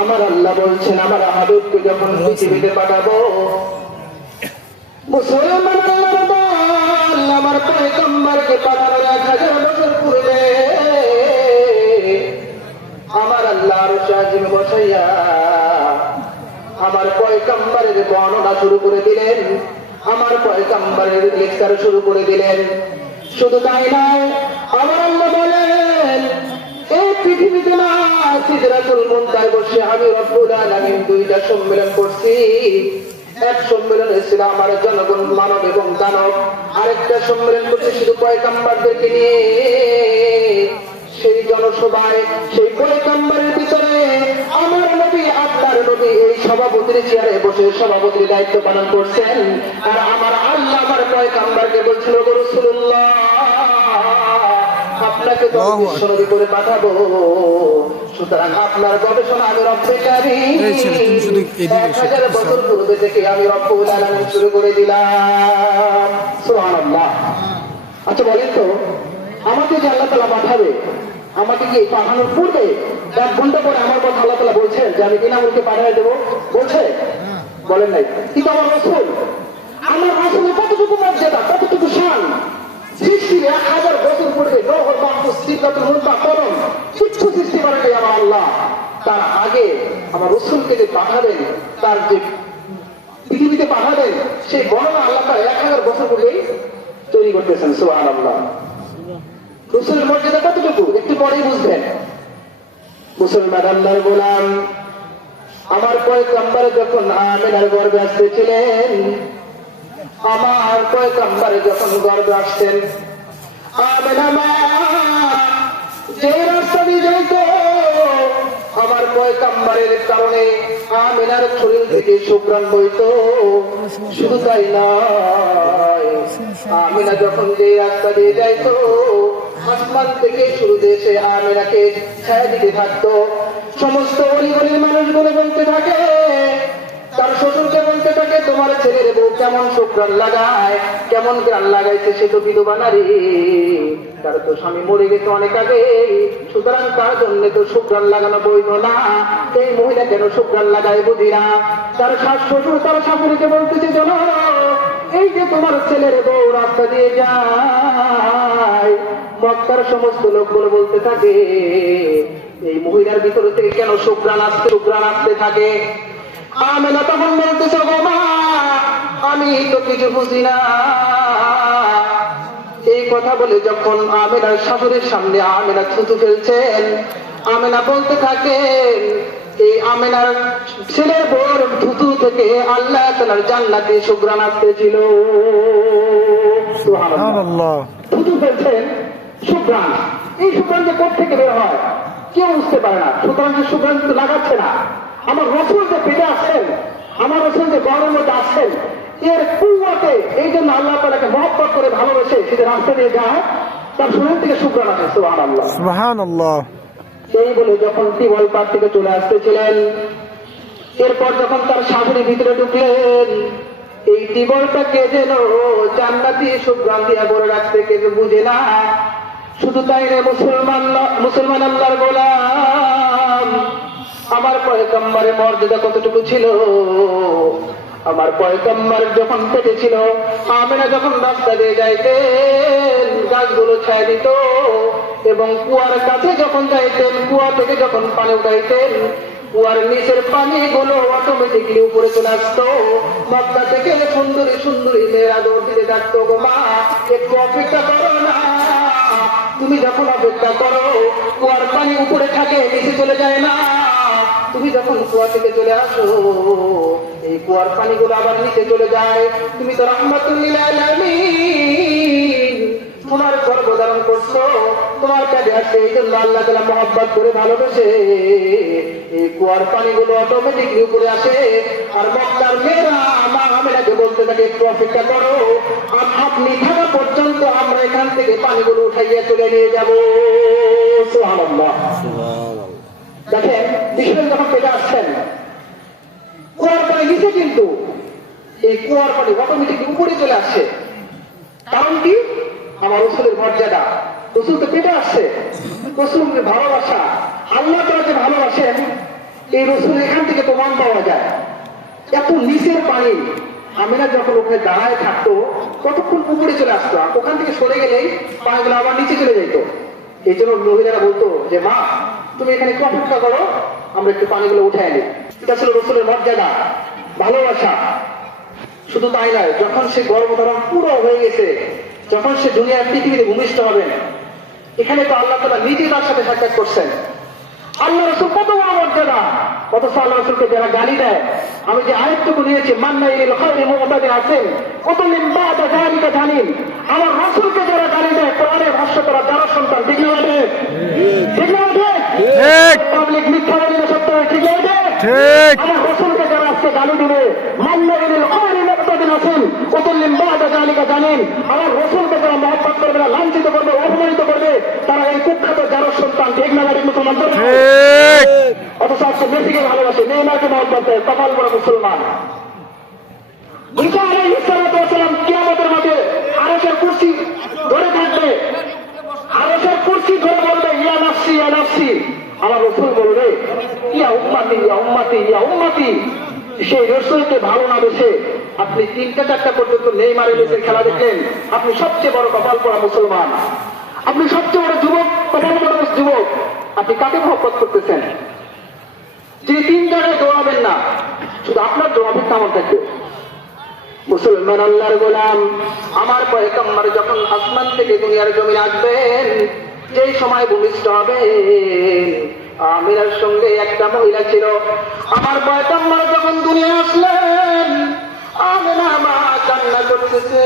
আমার আল্লাহ বলছেন, আমার হাবিবকে যখন পৃথিবীতে পাঠাবো পূর্বে আমার আল্লাহর সাজিম বসাইয়া আমার বর্ণনা শুরু করে দিলেন, আমার লেকচার শুরু করে দিলেন। শুধু তাই নয়, আমার আল্লাহ বলেন সেই জনসভায়, সেই পয়গাম্বারের ভিতরে আমার নবী, আপনার এই সভাপতির চেয়ারে বসে সভাপতির দায়িত্ব পালন করছেন। আর আমার আল্লাহ আমার পয়গাম্বারকে বলছিল রসুল্লাহ আপনাকে তো করে পাঠাবো। সুতরাং আপনার গবেষণা আমি এদিকে এক হাজার বছর পূর্বে থেকে আমি আলামিন শুরু করে দিলাম। সুবহানাল্লাহ। আচ্ছা বলেন তো আমাকে যে আল্লাহ তালা পাঠাবে আমাকে কি পাঠানোর পূর্বে এক ঘণ্টা পরে আমার কথা আল্লাহ তালা বলছেন যে আমি বিনামূল্যে পাঠিয়ে দেবো? বলছে? বলেন নাই। কিন্তু আমার রসুল আমার রসুলের কতটুকু মর্যাদা কতটুকু শান সৃষ্টির এক হাজার বছর পূর্বে নহর মাহফুজ সিদ্ধাতুল মুনতা কলম কিচ্ছু সৃষ্টি করেনি আমার আল্লাহ তার আগে আমার রসুলকে যে পাঠাবেন তার যে পৃথিবীতে পাঠাবেন সেই বর্ণনা আল্লাহ তার এক হাজার বছর পূর্বেই তৈরি করতেছেন সোহান আল্লাহ রসুলের মর্যাদা কতটুকু? একটু পরেই বুঝবেন। মুসলমান আল্লাহর গোলাম, আমার পয়গম্বর যখন আমেনার গর্বে আসতেছিলেন, আমার কয়েক পয়গম্বর যখন গর্বে আসতেন, আমেনা মা, যে রাস্তা দিয়ে যাইত আমার পয়গম্বরের কারণে আমেনার শরীর থেকে শুক্রান বইত শুধু তাই না আমিনা যখন যে রাস্তা দিয়ে যাইতো, আসমান থেকে শুরু দেশে আমিনাকে ছায়া দিতে থাকতো সমস্ত অলিগলির মানুষগুলো বলতে থাকে, তার শ্বশুরকে বলতে থাকে, তোমার ছেলের বউ কেমন শুক্রান লাগায়, কেমন গ্রান লাগাইছে সে তো বিধবা নারী তার তো স্বামী মরে গেছে অনেক আগে, সুতরাং তার জন্য তো শুক্রান লাগানো বৈধ না। এই মহিলা কেন শুক্রান লাগায় বুঝি না? তার শাশ শ্বশুর তার শাশুড়িকে বলতেছে জানো এই যে তোমার ছেলের বউ রাস্তা দিয়ে যায়। মক্কার সমস্ত লোকগুলো বলতে থাকে, এই মহিলার ভিতর থেকে কেন শুক্রান আসতে শুক্রান আসতে থাকে? আমেনা তখন বলতেছে গো মা আমি তো কিছু বুঝি না। এই কথা বলে যখন আমেনার শাশুড়ির সামনে আমেনা থুতু ফেলছেন আমেনা বলতে থাকেন এই আমেনার ছেলের বোর থুতু থেকে আল্লাহ তালার জান্নাতে সুগ্রান আসতেছিল। থুতু ফেলছেন সুগ্রান। এই সুগ্রান যে থেকে বের হয়? কেউ বুঝতে পারে না। সুতরাং সুগ্রান লাগাচ্ছে না। আমার রসুল যে পেটে আসছেন আমার রসুল যে গড়ের মধ্যে আসছেন এর কুয়াতে এই জন্য আল্লাহ তালাকে মহব্বত করে ভালোবেসে সে যে রাস্তা দিয়ে যায় তার শরীর থেকে সুগ্রান আসে সুহান আল্লাহ সুবহান আল্লাহ এই বলে যখন টিবল পার থেকে চলে আসতেছিলেন এরপর যখন তার শাশুড়ি ভিতরে ঢুকলেন এই টিবলটাকে যেন জান্নাতি সুগ্রাম দিয়া বলে রাখতে কে যে বুঝে না শুধু তাই রে মুসলমান মুসলমান আল্লাহর গোলাম আমার পয়গম্বরের মর্যাদা কতটুকু ছিল? আমার পয়গম্বর যখন পেটে ছিল, আমেনা যখন রাস্তা দিয়ে যাইতেন, গাছগুলো ছায়া দিত এবং কুয়ার কাছে যখন যাইতেন, কুয়া থেকে যখন পানি উঠাইতেন, কুয়ার নিচের পানিগুলো অটোমেটিকলি উপরে চলে আসতো। মক্কা থেকে সুন্দরী সুন্দরী মেয়েরা দৌড় দিতে থাকতো, গো মা, একটু অপেক্ষা করো না। তুমি যখন অপেক্ষা করো, কুয়ার পানি উপরে থাকে, নিচে চলে যায় না। তুমি যখন কুয়া থেকে চলে আসো, এই কুয়ার পানিগুলো আবার নিচে চলে যায়। তুমি তো রহমতুল্লিল তোমার গর্ব ধারণ করছ। তোমার কাছে আসছে এই জন্য আল্লাহ তালা করে ভালোবেসে এই কুয়ার পানিগুলো অটোমেটিকলি উপরে আসে। আর মক্কার মেয়েরা, মা আমেরাকে বলতে থাকে, একটু অপেক্ষা করো। আপ- আপনি থাকা পর্যন্ত আমরা এখান থেকে পানিগুলো উঠাইয়া চলে নিয়ে যাব। সুবহানাল্লাহ। দেখেন বিষ্ণু যখন পেটে আসছেন, কুয়ার পানি নিচে কিন্তু, এই কুয়ার পানি অটোমেটিক উপরে চলে আসছে। কারণ কি? আমার রসুলের মর্যাদা। রসুল তো পেটে আসছে। রসুলের ভালোবাসা, আল্লাহ তারা যে ভালোবাসেন, এই রসুল এখান থেকে প্রমাণ পাওয়া যায়। এত নিচের পানি আমিনা যখন ওখানে দাঁড়ায় থাকতো, কতক্ষণ উপরে চলে আসতো? ওখান থেকে সরে গেলেই পানিগুলো আবার নিচে চলে যেত এই জন্য মহিলারা বলতো যে, মা তুমি এখানে একটু অপেক্ষা করো, আমরা একটু পানিগুলো উঠে আনি এটা ছিল রসুলের মর্যাদা, ভালোবাসা। শুধু তাই নয়, যখন সে গর্ভধারণ পুরো হয়ে গেছে, যখন সে দুনিয়ার পৃথিবীতে ভূমিষ্ঠ হবেন, এখানে তো আল্লাহ তালা নিজে তার সাথে সাক্ষাৎ করছেন। আল্লাহ রসুল কত বড় মর্যাদা। অথচ আল্লাহ রসুলকে যারা গালি দেয়, আমি যে আয়ত্তটুকু নিয়েছি মান্না ইলিল খয়রি মুহতাদিন আছেন কত লিম্বাদা জালিকা জানিন আমার রসুলকে যারা গালি দেয়, কোরআনের ভাষ্য করা যারা সন্তান ঠিক না ওঠে ঠিক না ওঠে ঠিক। পাবলিক মিথ্যা বলি না সত্য ঠিক না ওঠে ঠিক আমার রসুলকে যারা আজকে গালি দিবে মান্না ইলিল খয়রি মুহতাদিন আছেন কত জালিকা জানিন। আমার রসুলকে যারা মহব্বত করবে না লাঞ্ছিত করবে অপমানিত করবে তারা এই কুখ্যাত যারা সন্তান ঠিক না বাড়ির মুসলমান অথচ আজকে মেসিকে ভালোবাসে নেইমারকে মহব্বত করে কপাল বড় মুসলমান। ঈসা আলাইহিস সালাতু কিয়ামতের মাঠে আরশের কুরসি ধরে থাকবে। আরশের কুরসি ধরে বলবে ইয়া নাফসি ইয়া নাফসি। আমার রসুল বলবে ইয়া উম্মাতি ইয়া উম্মাতি ইয়া উম্মাতি। সেই রসুলকে ভালো না বেসে আপনি তিনটা চারটা পর্যন্ত নেইমারে মেসির খেলা দেখলেন, আপনি সবচেয়ে বড় কপাল পড়া মুসলমান। আপনি সবচেয়ে বড় যুবক, কপাল পড়া যুবক। আপনি কাকে মহব্বত করতেছেন? যিনি তিন জায়গায় দৌড়াবেন না, শুধু আপনার দৌড়াবেন তেমন থাকবে মুসলমান আল্লাহর গোলাম, আমার পয়গম্বর যখন আসমান থেকে দুনিয়ার জমি আসবেন, যেই সময় ভূমিষ্ঠ হবেন আমিরার সঙ্গে একটা মহিলা ছিল। আমার পয়গম্বর যখন দুনিয়া আসলেন, আমিনা মা কান্না করতেছে।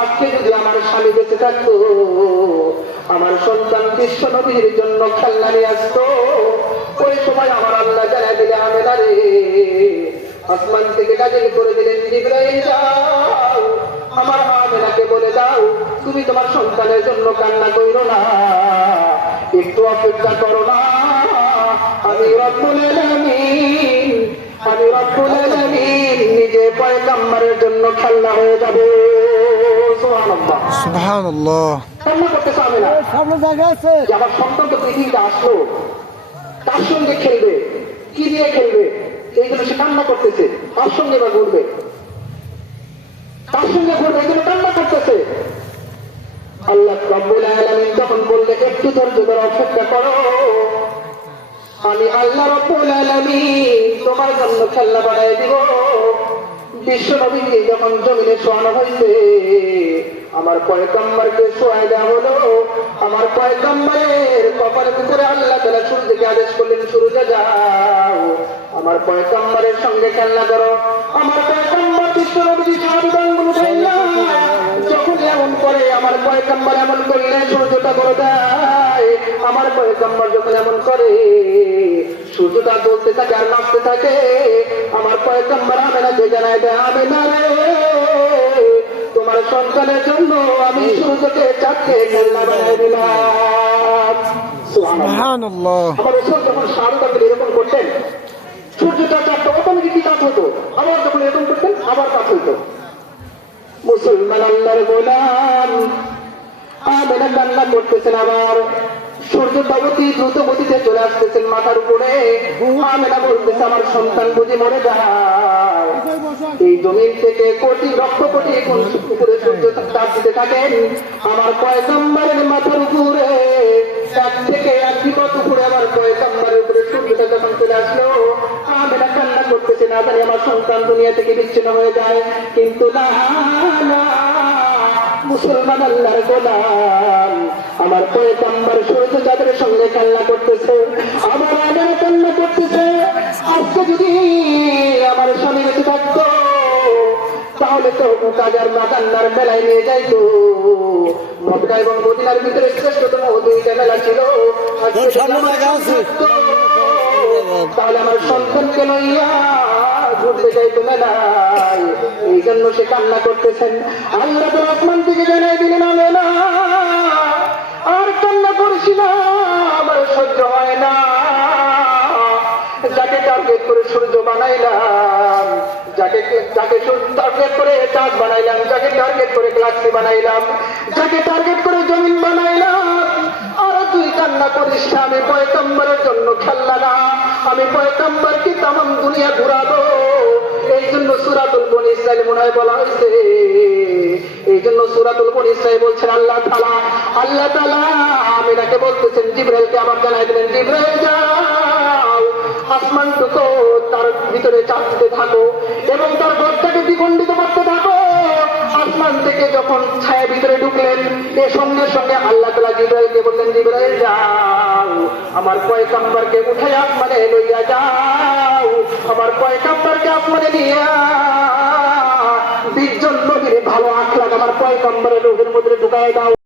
আজকে যদি আমার স্বামী বেঁচে থাকতো, আমার সন্তান বিশ্ব নবীর জন্য খেলনা নিয়ে আসতো, ওই সময় আমার আল্লাহ জানাই দিলে, আমেনা রে, আসমান থেকে নাজিল করে দিলেন আমার বলে দাও তুমি তোমার সন্তানের জন্য কান্না করো না। একটু অপেক্ষা করো না। আমি রব্বুল আলামিন আমি রব্বুল আলামিন নিজে পয়গাম্বারের জন্য খেলনা হয়ে যাবে। সুবহানাল্লাহ। সুবহান আল্লাহ কান্না করতেছে আমেনা সামনে জায়গা আছে। যে আমার সন্তান তো পৃথিবীতে আসলো কার সঙ্গে খেলবে। কি দিয়ে খেলবে? এই জন্য সে কান্না করতেছে কার সঙ্গে বা ঘুরবে। কার সঙ্গে এই জন্য কান্না করতেছে। আল্লাহ রব্বুল আলামিন তখন বললে, একটু ধৈর্য ধরে, অপেক্ষা করো। আমি আল্লাহ রব্বুল আলামিন তোমার জন্য খেলনা বানাই দিব। বিশ্ব নবীকে যখন জমিনে শোয়ানো হয়েছে, আমার পয়গম্বরকে শোয়াই দেওয়া হলো। আমার পয়গম্বরের কপালের ভিতরে আল্লাহ তালা সূর্যকে আদেশ করলেন সূর্যে যাও। আমার পয়গম্বরের সঙ্গে খেলনা করো আমার পয়গম্বর বিশ্ব যখন এমন করে আমার পয়গম্বর এমন করলে সূর্যটা করে দেয়। আমার পয়গম্বর যখন এমন করে সূর্যটা জ্বলতে থাকে আর নাচতে থাকে আমার পয়গম্বর আমি না যে জানাই দেয় আমি না তোমার সন্তানের জন্য আমি সূর্যকে চারটে খেলনা বানাই দিলাম। সুবহানাল্লাহ। আমার রসুল যখন সারুদাকে এরকম করতেন সূর্যটা চারটা হতো আবার যখন এরকম করতেন আবার কাজ হতো মুসলমান আল্লাহর গোলাম, আমেনা কান্না করতেছেন আবার। সূর্য অতি দ্রুত গতিতে চলে আসতেছেন মাথার উপরে। আমেনা বলতেছে, আমার সন্তান বুঝি মরে যায়, এই জমিন থেকে কোটি, লক্ষ কোটি এখন উপরে সূর্য তাপ দিতে থাকেন। আমার পয়গম্বরের মাথার উপরে, এক থেকে এক বিপদ উপরে আমার পয়গম্বরের উপরে সূর্যটা যখন চলে আসলো না জানি আমার সন্তান দুনিয়া থেকে বিচ্ছিন্ন হয়ে যায়। কিন্তু না মুসলমান আল্লাহর গোলাম। আমার পয়গম্বর সূর্য যাদের সঙ্গে খেলনা করতেছে আমার আমেনা কান্না করতেছে। আজকে যদি আমার স্বামী বেঁচে থাকতো তাহলে তো কাজার মাকান্নার মেলায় নিয়ে যাইতো। মক্কা এবং মদিনার ভিতরে শ্রেষ্ঠতম দুইটা মেলা ছিল। তাহলে আমার সন্তানকে লইয়া ঘুরতে যাইতো মেলায়। এই জন্য সে কান্না করতেছেন। আল্লাহ আসমান থেকে জানাই দিলেন আমি না আর কান্না করছি না আমার সহ্য হয় না। যাকে টার্গেট করে সূর্য বানাইলাম যাকে যাকে টার্গেট করে চাঁদ বানাইলাম যাকে টার্গেট করে গ্লাসি বানাইলাম যাকে টার্গেট করে জমিন বানাইলাম আর তুই কান্না করিস না, আমি পয়গম্বরের জন্য খেলনা না। ইসরায়েল মনে হয় বলা হয়েছে। এই জন্য সুরাতুল বনি ইসরায়েল বলছেন, আল্লাহ তালা আল্লাহ তালা আমিনাকে বলতেছেন, জিব্রাইলকে আবার জানাই দিলেন, জিব্রাইল যাও আসমান তার ভিতরে চাপতে থাকো এবং তার ঘরটাকে দ্বিখণ্ডিত করতে থাকো। আসমান থেকে যখন ছায়া ভিতরে ঢুকলেন, এর সঙ্গে সঙ্গে আল্লাহ তালা জিব্রাইলকে বললেন, জিব্রাইল, যাও। আমার পয়গাম্বরকে উঠে আসমানে লইয়া যাও। আমার পয়গাম্বরকে আসমানে নিয়া বিশজন নদীর ভালো আখলাক আমার পয়গাম্বরের রোগের মধ্যে ঢুকাই দাও।